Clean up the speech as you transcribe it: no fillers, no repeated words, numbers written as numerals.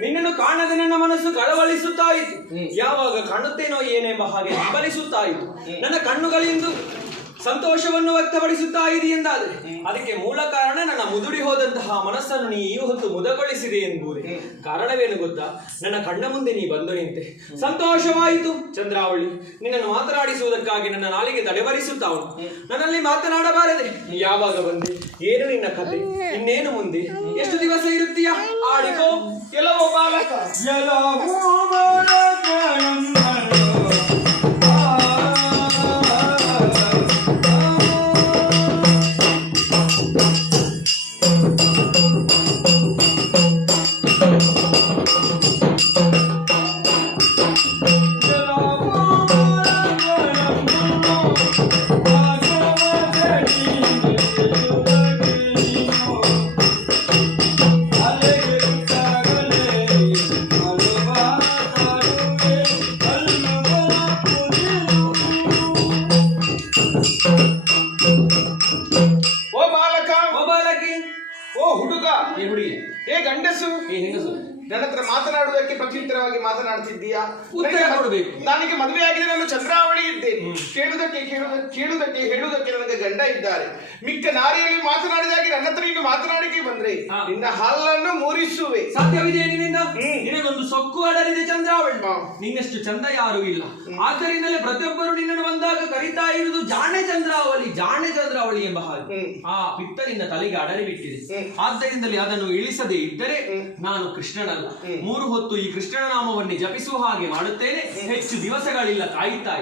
ನಿನ್ನನ್ನು ಕಾಣದೆ ನನ್ನ ಮನಸ್ಸು ಕಳವಳಿಸುತ್ತಾ ಇತ್ತು. ಯಾವಾಗ ಕಾಣುತ್ತೇನೋ ಏನೆಂಬ ಹಾಗೆ ಹಂಬಲಿಸುತ್ತಾ ಇತ್ತು. ನನ್ನ ಕಣ್ಣುಗಳಿಂದ ಸಂತೋಷವನ್ನು ವ್ಯಕ್ತಪಡಿಸುತ್ತಾ ಇದೆ ಎಂದಾದರೆ ಅದಕ್ಕೆ ಮೂಲ ಕಾರಣ ನನ್ನ ಮುದುಡಿ ಹೋದಂತಹ ಮನಸ್ಸನ್ನು ನೀ ಈ ಹೊತ್ತು ಮುದಗೊಳಿಸಿದೆ ಎಂಬುದೇ. ಕಾರಣವೇನು ಗೊತ್ತಾ? ನನ್ನ ಕಣ್ಣ ಮುಂದೆ ನೀ ಬಂದು ನಿಂತೆ, ಸಂತೋಷವಾಯಿತು. ಚಂದ್ರಾವಳಿ, ನಿನ್ನನ್ನು ಮಾತನಾಡಿಸುವುದಕ್ಕಾಗಿ ನನ್ನ ನಾಲಿಗೆ ತಡೆಬರಿಸುತ್ತಾ ಉಂಟು. ನನ್ನಲ್ಲಿ ಮಾತನಾಡಬಾರದೆ. ಯಾವಾಗ ಬಂದೆ? ಏನು ನಿನ್ನ ಕತೆ? ಇನ್ನೇನು ಮುಂದೆ? ಎಷ್ಟು ದಿವಸ ಇರುತ್ತೀಯ? ಆಡಿಕೋ. ಕೆಲವೋ ಬಾಲಕ ಗಂಡಸು ನನ್ನ ಹತ್ರ ಮಾತನಾಡುವುದಕ್ಕೆ ಪ್ರತ್ಯುತ್ತರವಾಗಿ ಮಾತನಾಡ್ತಿದ್ದೀಯಾ? ನನಗೆ ಮದುವೆ ಆಗಿದೆ, ನಾನು ಚಂದ್ರಾವಳಿ ಇದ್ದೇನೆ. ಕೇಳುವುದಕ್ಕೆ ಹೇಳುವುದಕ್ಕೆ ನನಗೆ ಗಂಡ ಇದ್ದಾರೆ. ಮಿಕ್ಕ ನಾರಿಯಲ್ಲಿ ಮಾತನಾಡಿದಾಗಿ ನನ್ನ ಹತ್ರ ಇನ್ನು ಮಾತನಾಡಿಕೆ ಬಂದ್ರೆ ನಿನ್ನ ಹಾಲನ್ನು ಮೂರಿಸುವೆ. ಸಾಧ್ಯವಿದೆ ನಿನ್ನಿಂದ? ನಿನಗೊಂದು ಸೊಕ್ಕು ಅಡರಿದೆ ಚಂದ್ರಾವಳಿ. ನಿನ್ನಷ್ಟು ಚಂದ ಯಾರು ಇಲ್ಲ. ಆದ್ದರಿಂದಲೇ ಪ್ರತಿಯೊಬ್ಬರು ನಿನ್ನನ್ನು ಬಂದಾಗ ಕರೀತಾ ಇರುವುದು ಜಾಣೆ ಚಂದ್ರಾವಳಿ, ಜಾಣೆ ಚಂದ್ರಾವಳಿ ಎಂಬ ಹಾಗೆ. ಆ ಪಿತ್ತ ನಿನ್ನ ತಲೆಗೆ ಅಡರಿ ಬಿಟ್ಟಿದೆ. ಆದ್ದರಿಂದಲೇ ಅದನ್ನು ಇಳಿಸದೇ ಇದ್ದರೆ ನಾನು ಕೃಷ್ಣನಲ್ಲ. 3 ಹೊತ್ತು ಈ ಕೃಷ್ಣನ ನಾಮವನ್ನೇ ಜಪಿಸುವ ಹಾಗೆ ಮಾಡುತ್ತೇನೆ. ಹೆಚ್ಚು ದಿವಸಗಳಿಲ್ಲ, ಕಾಯುತ್ತಾ